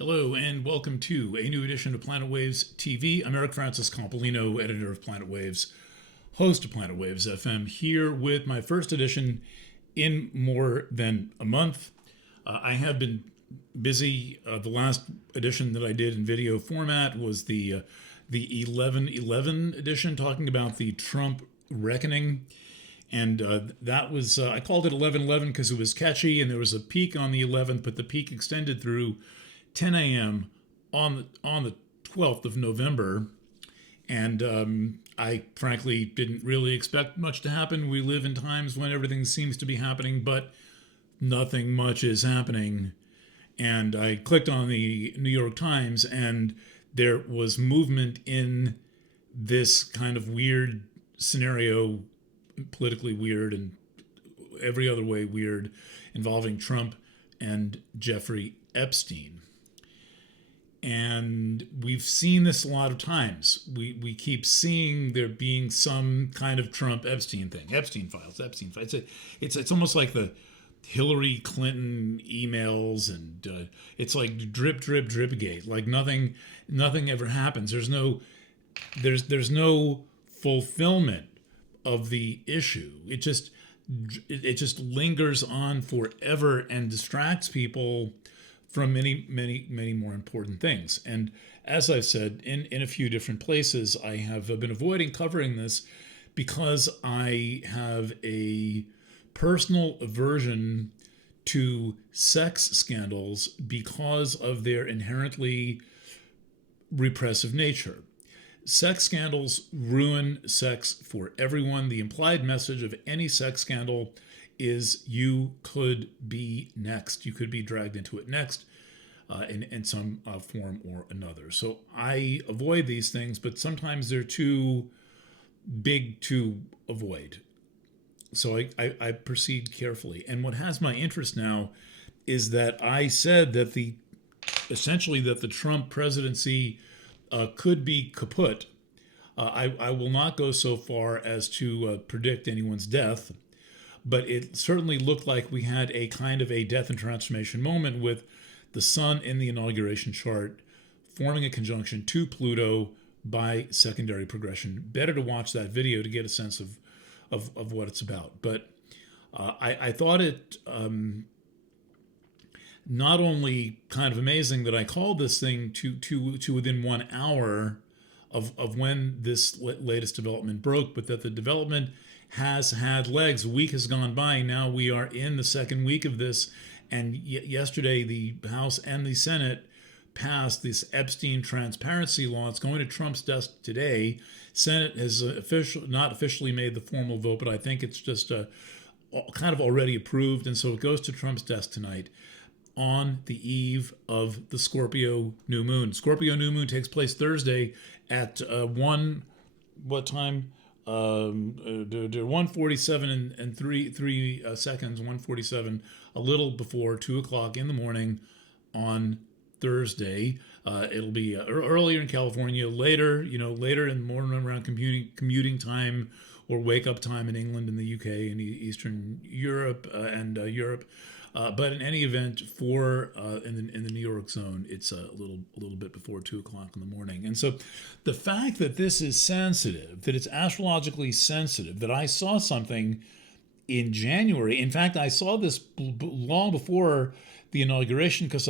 Hello and welcome to a new edition of Planet Waves TV. I'm Eric Francis Compolino, editor of Planet Waves, host of Planet Waves FM, here with my first edition in more than a month. I have been busy. The last edition that I did in video format was the 11/11 edition, talking about the Trump reckoning. And that was, I called it 11/11 because it was catchy and there was a peak on the 11th, but the peak extended through 10 a.m. on the 12th of November. And I frankly didn't really expect much to happen. We live in times when everything seems to be happening, but nothing much is happening. And I clicked on the New York Times, and there was movement in this kind of weird scenario, politically weird and every other way weird, involving Trump and Jeffrey Epstein. And we've seen this a lot of times. We keep seeing there being some kind of Trump Epstein thing, Epstein files. It's almost like the Hillary Clinton emails, and it's like drip gate. Like nothing ever happens. There's no fulfillment of the issue. It just lingers on forever and distracts people from many more important things. And as I've said in a few different places, I have been avoiding covering this because I have a personal aversion to sex scandals because of their inherently repressive nature. Sex scandals ruin sex for everyone. The implied message of any sex scandal is you could be next. You could be dragged into it next in some form or another. So I avoid these things, but sometimes they're too big to avoid. So I proceed carefully. And what has my interest now is that I said that essentially the Trump presidency could be kaput. I will not go so far as to predict anyone's death, but it certainly looked like we had a kind of a death and transformation moment with the sun in the inauguration chart forming a conjunction to Pluto by secondary progression. Better to watch that video to get a sense of what it's about. But I thought it not only kind of amazing that I called this thing to within 1 hour of when this latest development broke, but that the development has had legs. A week has gone by. Now we are in the second week of this. And yesterday, the House and the Senate passed this Epstein transparency law. It's going to Trump's desk today. Senate has not officially made the formal vote, but I think it's just kind of already approved. And so it goes to Trump's desk tonight on the eve of the Scorpio new moon. Scorpio new moon takes place Thursday at 1, what time? 1:47 and 3 seconds, 1:47, a little before 2 o'clock in the morning on Thursday. It'll be earlier in California, later in the morning around commuting time or wake up time in England and the UK and Eastern Europe and Europe. But in any event, in the New York zone, it's a little bit before 2 o'clock in the morning. And so the fact that this is sensitive, that it's astrologically sensitive, that I saw something in January. In fact, I saw this long before the inauguration because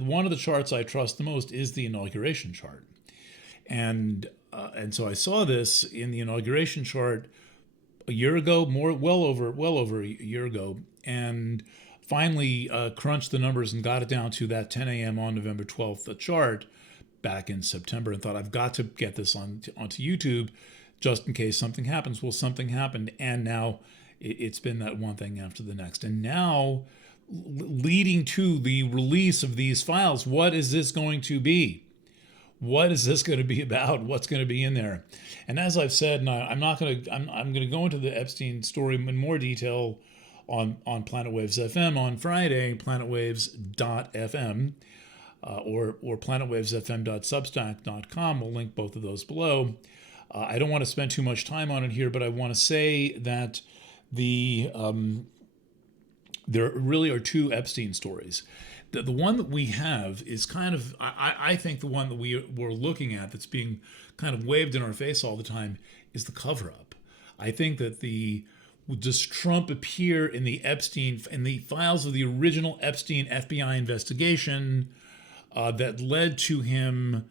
one of the charts I trust the most is the inauguration chart. And so I saw this in the inauguration chart a year ago, well over a year ago, and finally crunched the numbers and got it down to that 10 a.m. on November 12th, the chart back in September, and thought I've got to get this onto YouTube just in case something happens. Well, something happened, and now it's been that one thing after the next. And now, leading to the release of these files, what is this going to be? What is this going to be about? What's going to be in there? And as I've said, and I'm going to go into the Epstein story in more detail on Planet Waves FM on Friday, planetwaves.fm, or planetwavesfm.substack.com. We'll link both of those below. I don't want to spend too much time on it here, but I want to say that there really are two Epstein stories. The one that we have is kind of, I think the one that we're looking at that's being kind of waved in our face all the time is the cover up. I think that does Trump appear in the files of the original Epstein FBI investigation that led to him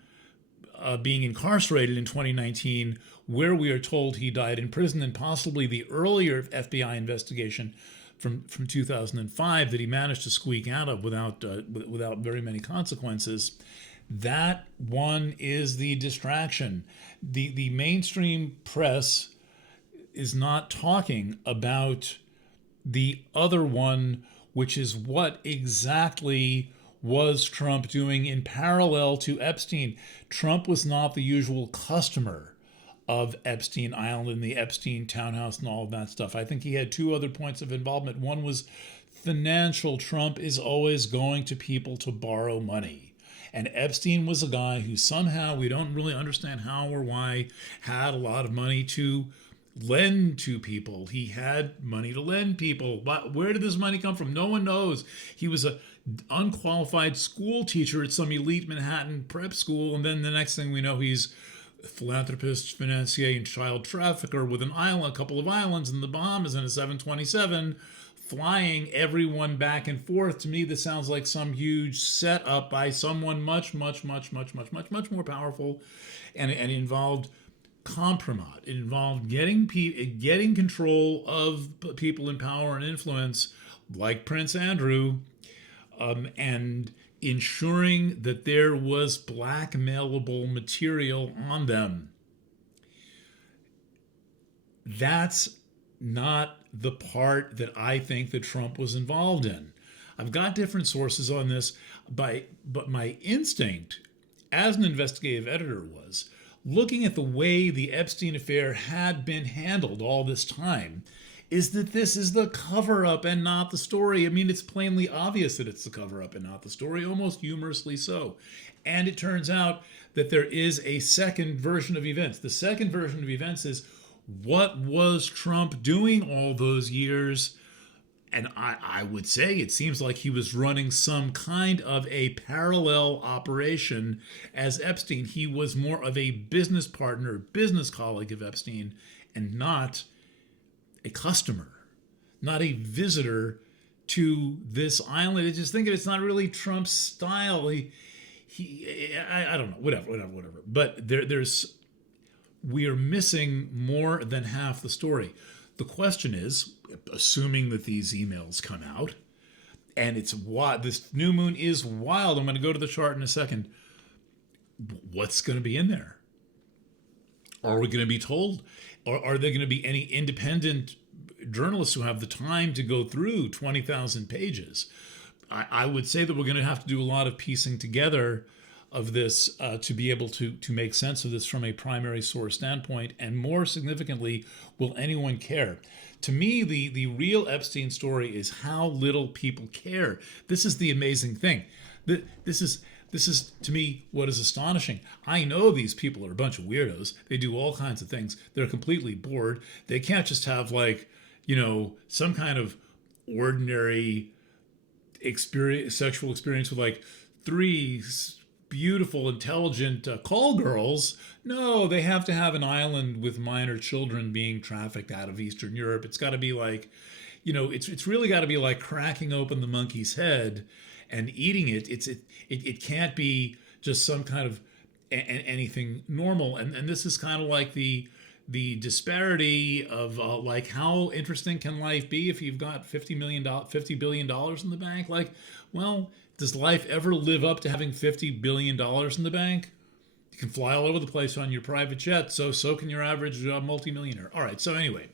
being incarcerated in 2019, where we are told he died in prison, and possibly the earlier FBI investigation from 2005 that he managed to squeak out of without very many consequences. That one is the distraction. The mainstream press is not talking about the other one, which is what exactly was Trump doing in parallel to Epstein. Trump was not the usual customer of Epstein Island and the Epstein townhouse and all of that stuff. I think he had two other points of involvement. One was financial. Trump is always going to people to borrow money. And Epstein was a guy who somehow, we don't really understand how or why, had a lot of money to lend to people. He had money to lend people. But where did this money come from? No one knows. He was a unqualified school teacher at some elite Manhattan prep school, and then the next thing we know, he's a philanthropist, financier, and child trafficker with a couple of islands in the Bahamas in a 727, flying everyone back and forth. To me, this sounds like some huge setup by someone much more powerful, and it involved compromise. It involved getting control of people in power and influence, like Prince Andrew, and ensuring that there was blackmailable material on them. That's not the part that I think that Trump was involved in. I've got different sources on this, but my instinct as an investigative editor was, looking at the way the Epstein affair had been handled all this time, is that this is the cover-up and not the story. I mean, it's plainly obvious that it's the cover-up and not the story, almost humorously so. And it turns out that there is a second version of events. The second version of events is, what was Trump doing all those years? And I would say it seems like he was running some kind of a parallel operation as Epstein. He was more of a business partner, business colleague of Epstein, and not a customer, not a visitor to this island. I just think it's not really Trump's style. I don't know, whatever. But we are missing more than half the story. The question is, assuming that these emails come out, and it's wild, this new moon is wild. I'm going to go to the chart in a second. What's going to be in there? Are we going to be told? Or are there going to be any independent journalists who have the time to go through 20,000 pages? I would say that we're going to have to do a lot of piecing together of this to be able to make sense of this from a primary source standpoint. And more significantly, will anyone care? To me, the real Epstein story is how little people care. This is the amazing thing. This is, to me, what is astonishing. I know these people are a bunch of weirdos. They do all kinds of things. They're completely bored. They can't just have, like, some kind of ordinary sexual experience with, like, three beautiful, intelligent call girls. No, they have to have an island with minor children being trafficked out of Eastern Europe. It's got to be like, it's really got to be like cracking open the monkey's head and eating it. It can't be just some kind of anything normal. And this is kind of like the disparity of like, how interesting can life be if you've got $50 billion in the bank? Like, well, does life ever live up to having $50 billion in the bank? You can fly all over the place on your private jet, so can your average multimillionaire. All right, so anyway,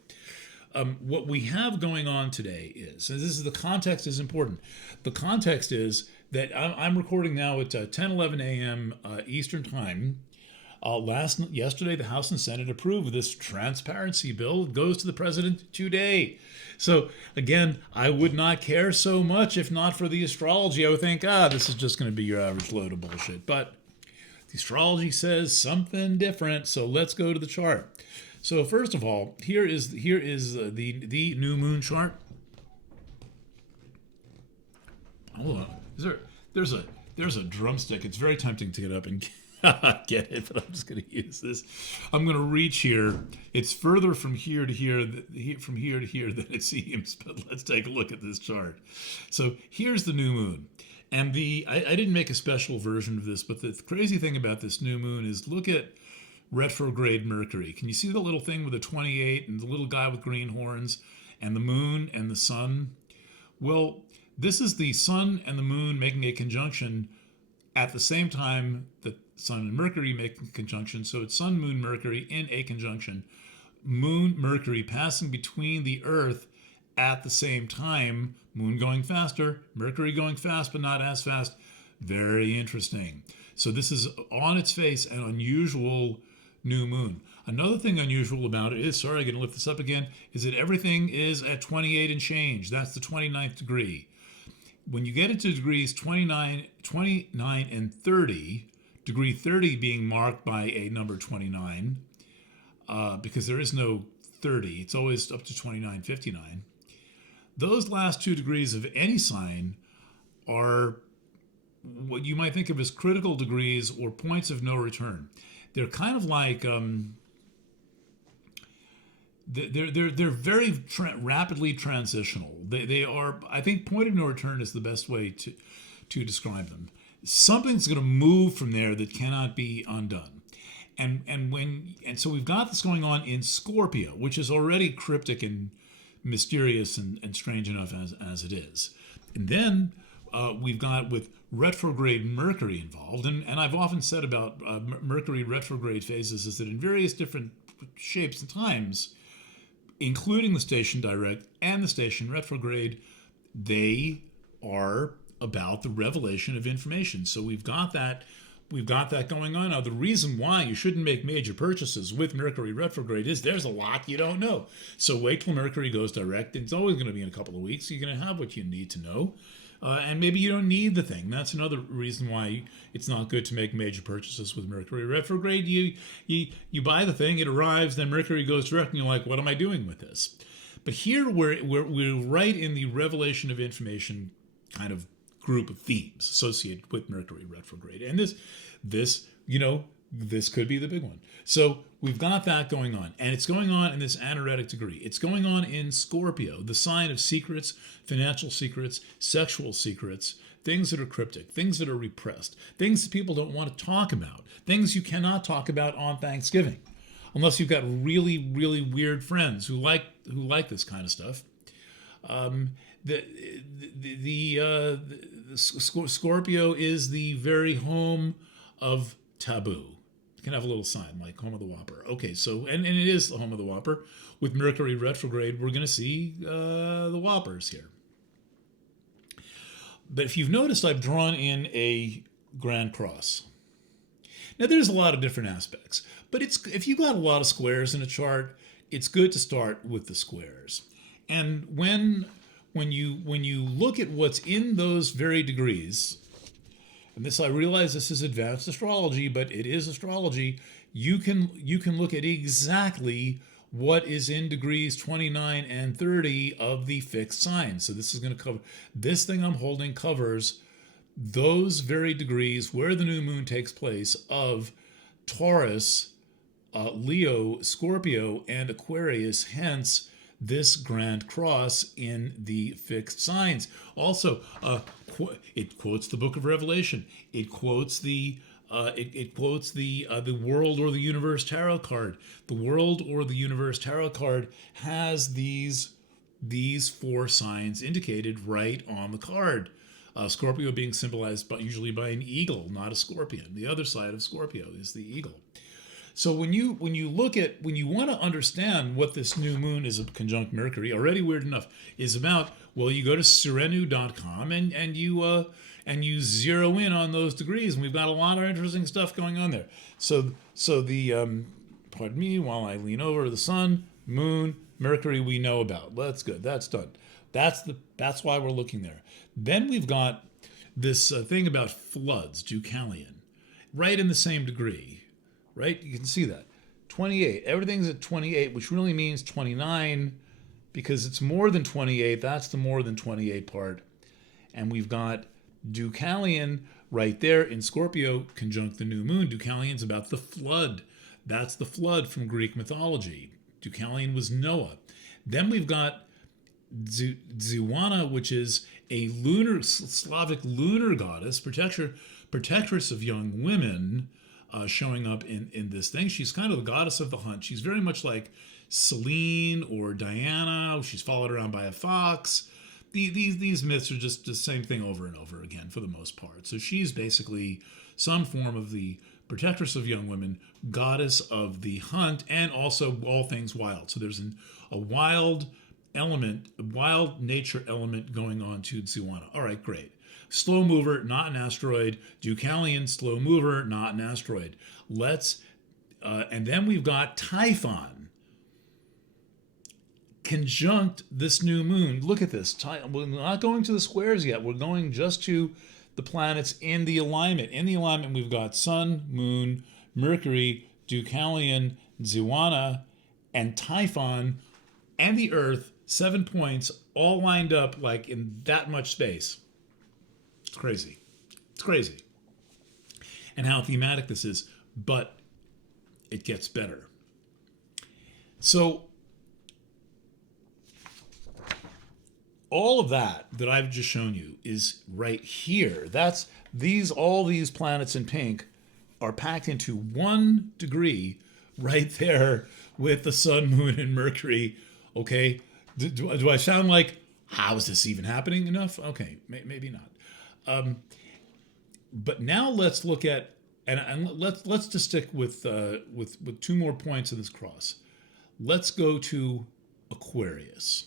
what we have going on today is, and the context is important. The context is that I'm recording now at 10:11 a.m. Eastern Time. Yesterday, the House and Senate approved this transparency bill. It goes to the president today. So again, I would not care so much if not for the astrology. I would think, this is just going to be your average load of bullshit. But the astrology says something different. So let's go to the chart. So first of all, here is the new moon chart. Hold on. There's a drumstick. It's very tempting to get up and get it, but I'm just going to use this. I'm going to reach here. It's further from here to here, from here to here than it seems. But let's take a look at this chart. So here's the new moon. And I didn't make a special version of this, but the crazy thing about this new moon is look at retrograde Mercury. Can you see the little thing with the 28 and the little guy with green horns and the moon and the sun? Well, this is the sun and the moon making a conjunction at the same time that sun and Mercury make a conjunction. So it's sun, moon, Mercury in a conjunction. Moon, Mercury passing between the Earth at the same time. Moon going faster, Mercury going fast but not as fast. Very interesting. So this is on its face an unusual new moon. Another thing unusual about it is, sorry, I'm going to lift this up again, is that everything is at 28 and change. That's the 29th degree. When you get into degrees 29 and 30, degree 30 being marked by a number 29, because there is no 30, it's always up to 29, 59. Those last 2 degrees of any sign are what you might think of as critical degrees or points of no return. They're kind of like they're very rapidly transitional. They are. I think point of no return is the best way to describe them. Something's going to move from there that cannot be undone. And so we've got this going on in Scorpio, which is already cryptic and mysterious and strange enough as it is. And then we've got with retrograde Mercury involved. And I've often said about Mercury retrograde phases is that in various different shapes and times, including the station direct and the station retrograde, they are about the revelation of information. So we've got that going on. Now, the reason why you shouldn't make major purchases with Mercury retrograde is there's a lot you don't know. So wait till Mercury goes direct. It's always going to be in a couple of weeks. You're going to have what you need to know. And maybe you don't need the thing. That's another reason why it's not good to make major purchases with Mercury retrograde. You buy the thing, it arrives, then Mercury goes direct, and you're like, what am I doing with this? But here we're right in the revelation of information kind of group of themes associated with Mercury retrograde. And this could be the big one. So we've got that going on, and it's going on in this anaretic degree. It's going on in Scorpio, the sign of secrets, financial secrets, sexual secrets, things that are cryptic, things that are repressed, things that people don't want to talk about, things you cannot talk about on Thanksgiving, unless you've got really, really weird friends who like this kind of stuff. Scorpio is the very home of taboo. You can have a little sign like home of the Whopper. Okay, so and it is the home of the Whopper. With Mercury retrograde, we're going to see the Whoppers here. But if you've noticed, I've drawn in a Grand Cross. Now, there's a lot of different aspects, but if you've got a lot of squares in a chart, it's good to start with the squares. And when you look at what's in those very degrees, and this, I realize this is advanced astrology, but it is astrology. You can look at exactly what is in degrees 29 and 30 of the fixed signs. So this is going to cover, this thing I'm holding covers those very degrees where the new moon takes place of Taurus, Leo, Scorpio, and Aquarius, hence this Grand Cross in the fixed signs. Also, it quotes the Book of Revelation. It quotes the World or the Universe Tarot card. The World or the Universe Tarot card has these 4 signs indicated right on the card. Scorpio being symbolized usually by an eagle, not a scorpion. The other side of Scorpio is the eagle. So when you want to understand what this new moon is, a conjunct Mercury, already weird enough, is about, well, you go to Serenu.com and you zero in on those degrees, and we've got a lot of interesting stuff going on there. So the pardon me while I lean over, the sun, moon, Mercury we know about. That's good. That's done. That's why we're looking there. Then we've got this thing about floods, Deucalion, right in the same degree. Right? You can see that. 28. Everything's at 28, which really means 29 because it's more than 28. That's the more than 28 part. And we've got Deucalion, right there in Scorpio, conjunct the new moon. Deucalion's about the flood. That's the flood from Greek mythology. Deucalion was Noah. Then we've got Ziwana, which is a Slavic lunar goddess, protectress of young women, showing up in this thing. She's kind of the goddess of the hunt. She's very much like Selene or Diana. She's followed around by a fox. These myths are just the same thing over and over again for the most part. So she's basically some form of the protectress of young women, goddess of the hunt, and also all things wild. So there's a wild element, a wild nature element going on to Ziwana. All right, great. Slow mover, not an asteroid. Deucalion, slow mover, not an asteroid. And then we've got Typhon, conjunct this new moon. Look at this. We're not going to the squares yet. We're going just to the planets in the alignment. In the alignment, we've got Sun, Moon, Mercury, Deucalion, Ziwana, and Typhon, and the Earth, 7 points, all lined up like in that much space. It's crazy. It's crazy. And how thematic this is, but it gets better. So all of that I've just shown you is right here. All these planets in pink are packed into 1 degree right there with the Sun, Moon, and Mercury. Okay, do I sound like, how is this even happening enough? Okay, maybe not. But now let's look at, and let's just stick with 2 more points of this cross. Let's go to Aquarius.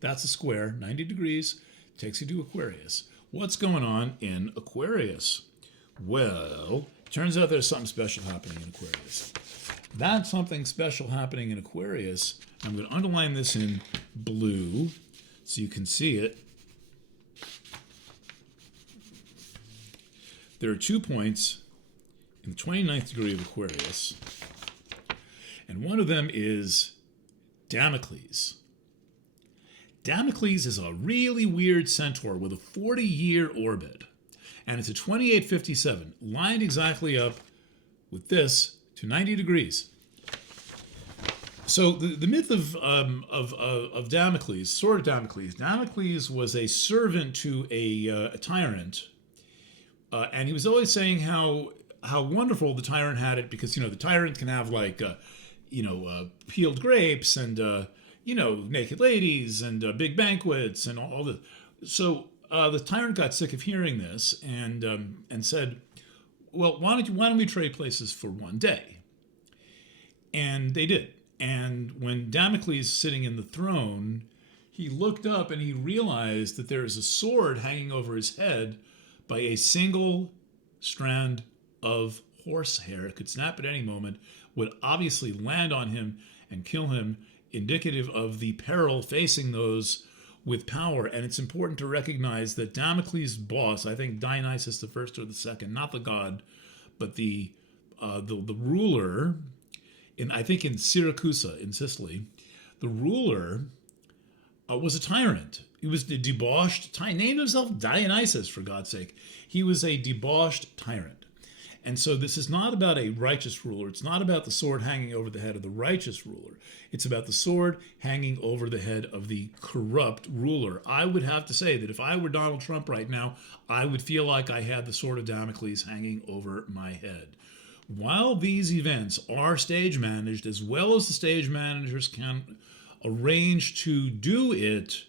That's a square, 90 degrees, takes you to Aquarius. What's going on in Aquarius? Well, turns out there's something special happening in Aquarius. That something special happening in Aquarius, I'm going to underline this in blue so you can see it. There are 2 points in the 29th degree of Aquarius, and one of them is Damocles. Damocles is a really weird centaur with a 40-year orbit, and it's a 2857, lined exactly up with this to 90 degrees. So the myth of Damocles, sword of Damocles. Damocles was a servant to a tyrant, and he was always saying how wonderful the tyrant had it, because the tyrant can have like peeled grapes and naked ladies and big banquets and all this. So the tyrant got sick of hearing this and said, well, why don't we trade places for 1 day? And they did. And when Damocles is sitting in the throne, he looked up and he realized that there is a sword hanging over his head by a single strand of horsehair. It could snap at any moment, would obviously land on him and kill him, indicative of the peril facing those with power. And it's important to recognize that Damocles' boss, I think Dionysus the first or the second, not the god, but the ruler, I think in Syracusa in Sicily, the ruler was a tyrant. He was a debauched tyrant. Named himself Dionysus, for God's sake. He was a debauched tyrant. And so this is not about a righteous ruler. It's not about the sword hanging over the head of the righteous ruler. It's about the sword hanging over the head of the corrupt ruler. I would have to say that if I were Donald Trump right now, I would feel like I had the sword of Damocles hanging over my head. While these events are stage managed, as well as the stage managers can arrange to do it,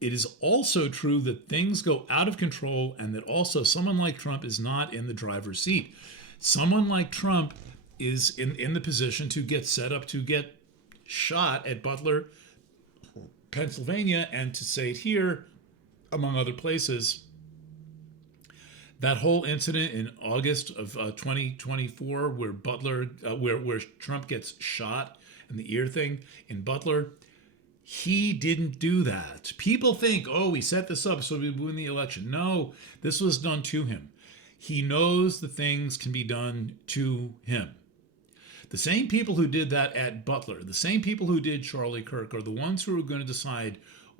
it is also true that things go out of control, and that also someone like Trump is not in the driver's seat. Someone like Trump is in the position to get set up to get shot at Butler, Pennsylvania, and to say it here, among other places. That whole incident in August of 2024 where Butler, where Trump gets shot and the ear thing in Butler, he didn't do that. People think, oh, we set this up so we win the election. No, this was done to him. He knows the things can be done to him. The same people who did that at Butler, the same people who did Charlie Kirk, are the ones who are going to decide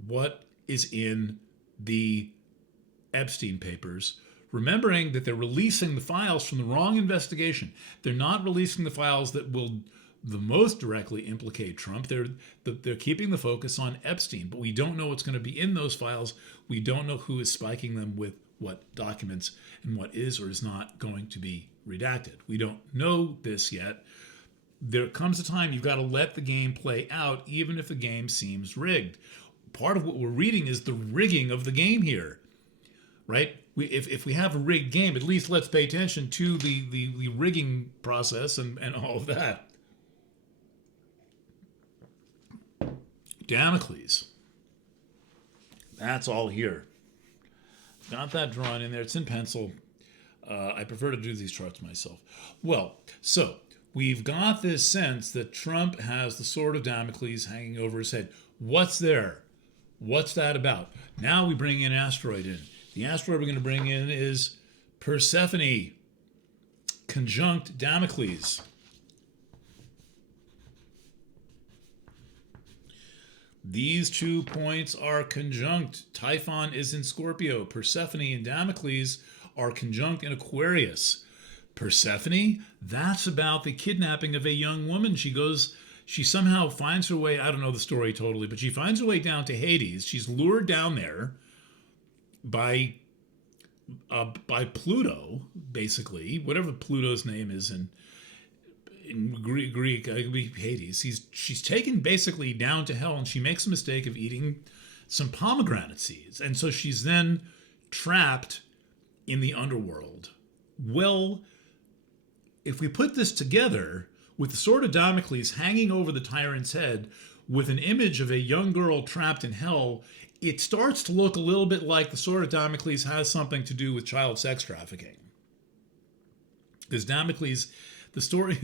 what is in the Epstein papers, remembering that they're releasing the files from the wrong investigation. They're not releasing the files that will the most directly implicate Trump. They're keeping the focus on Epstein, but we don't know what's going to be in those files. We don't know who is spiking them with what documents and what is or is not going to be redacted. We don't know this yet. There comes a time you've got to let the game play out, even if the game seems rigged. Part of what we're reading is the rigging of the game here, right? If we have a rigged game, at least let's pay attention to the rigging process and all of that. Damocles. That's all here. Got that drawn in there. It's in pencil. I prefer to do these charts myself. Well, so we've got this sense that Trump has the sword of Damocles hanging over his head. What's there? What's that about? Now we bring an asteroid in. The asteroid we're going to bring in is Persephone, conjunct Damocles. These 2 points are conjunct. Typhon is in Scorpio. Persephone and Damocles are conjunct in Aquarius. Persephone, that's about the kidnapping of a young woman. She somehow finds her way, I don't know the story totally, but she finds her way down to Hades. She's lured down there by Pluto, basically, whatever Pluto's name is in Greek, it would be Hades. She's taken basically down to hell, and she makes a mistake of eating some pomegranate seeds. And so she's then trapped in the underworld. Well, if we put this together with the sword of Damocles hanging over the tyrant's head with an image of a young girl trapped in hell, it starts to look a little bit like the sword of Damocles has something to do with child sex trafficking. Because Damocles, the story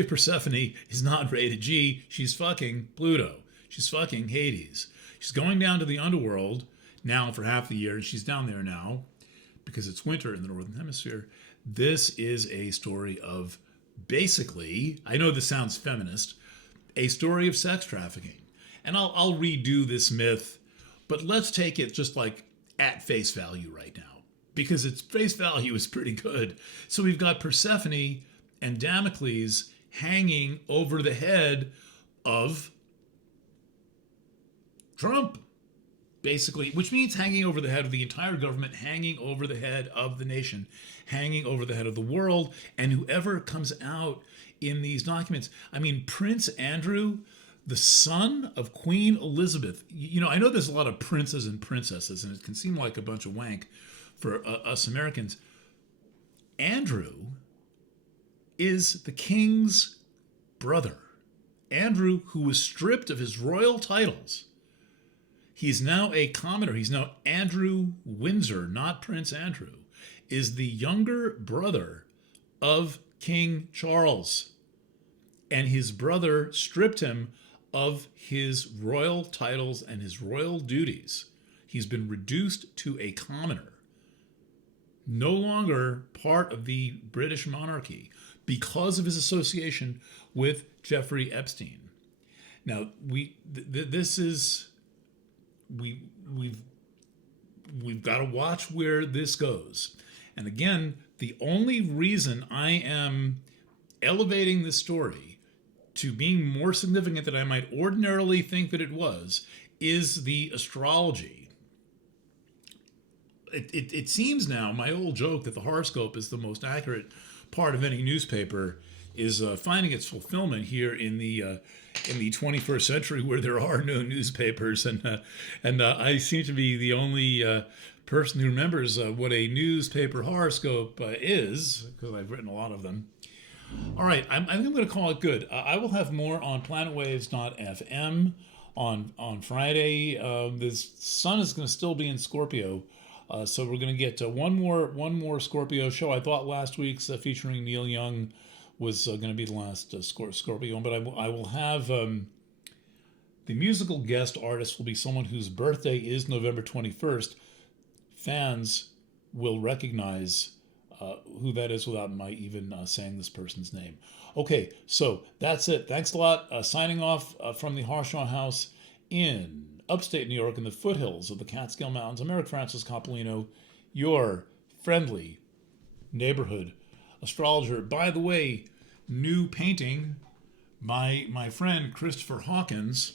of Persephone is not rated G. She's fucking Pluto. She's fucking Hades. She's going down to the underworld now for half the year, and she's down there now because it's winter in the Northern Hemisphere. This is a story of basically, I know this sounds feminist, a story of sex trafficking. And I'll redo this myth, but let's take it just like at face value right now, because its face value is pretty good. So we've got Persephone and Damocles hanging over the head of Trump, basically, which means hanging over the head of the entire government, hanging over the head of the nation, hanging over the head of the world, and whoever comes out in these documents. I mean, Prince Andrew, the son of Queen Elizabeth. You know, I know there's a lot of princes and princesses, and it can seem like a bunch of wank for us Americans. Andrew is the king's brother. Andrew, who was stripped of his royal titles. He's now a commoner. He's now Andrew Windsor, not Prince Andrew, is the younger brother of King Charles. And his brother stripped him of his royal titles and his royal duties. He's been reduced to a commoner, no longer part of the British monarchy because of his association with Jeffrey Epstein. Now, we've got to watch where this goes. And again, the only reason I am elevating this story to being more significant than I might ordinarily think that it was is the astrology. It seems now, my old joke that the horoscope is the most accurate part of any newspaper is finding its fulfillment here in the 21st century, where there are no newspapers, and I seem to be the only person who remembers what a newspaper horoscope is, because I've written a lot of them. All right, I think I'm going to call it good. I will have more on planetwaves.fm on Friday. The sun is going to still be in Scorpio, so we're going to get one more Scorpio show. I thought last week's featuring Neil Young was going to be the last Scorpio, but I will have the musical guest artist will be someone whose birthday is November 21st. Fans will recognize who that is without my even saying this person's name. Okay, so that's it. Thanks a lot. Signing off from the Harshaw House in upstate New York in the foothills of the Catskill Mountains. I'm Eric Francis Coppolino. your friendly neighborhood astrologer. By the way, new painting by my friend Christopher Hawkins.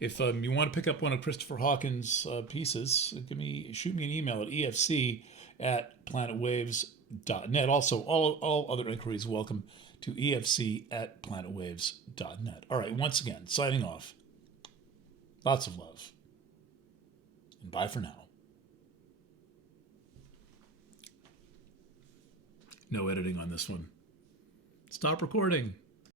If you want to pick up one of Christopher Hawkins' pieces, shoot me an email at efc@planetwaves.net. Also, all other inquiries welcome to efc@planetwaves.net. All right, once again, signing off. Lots of love. And bye for now. No editing on this one. Stop recording.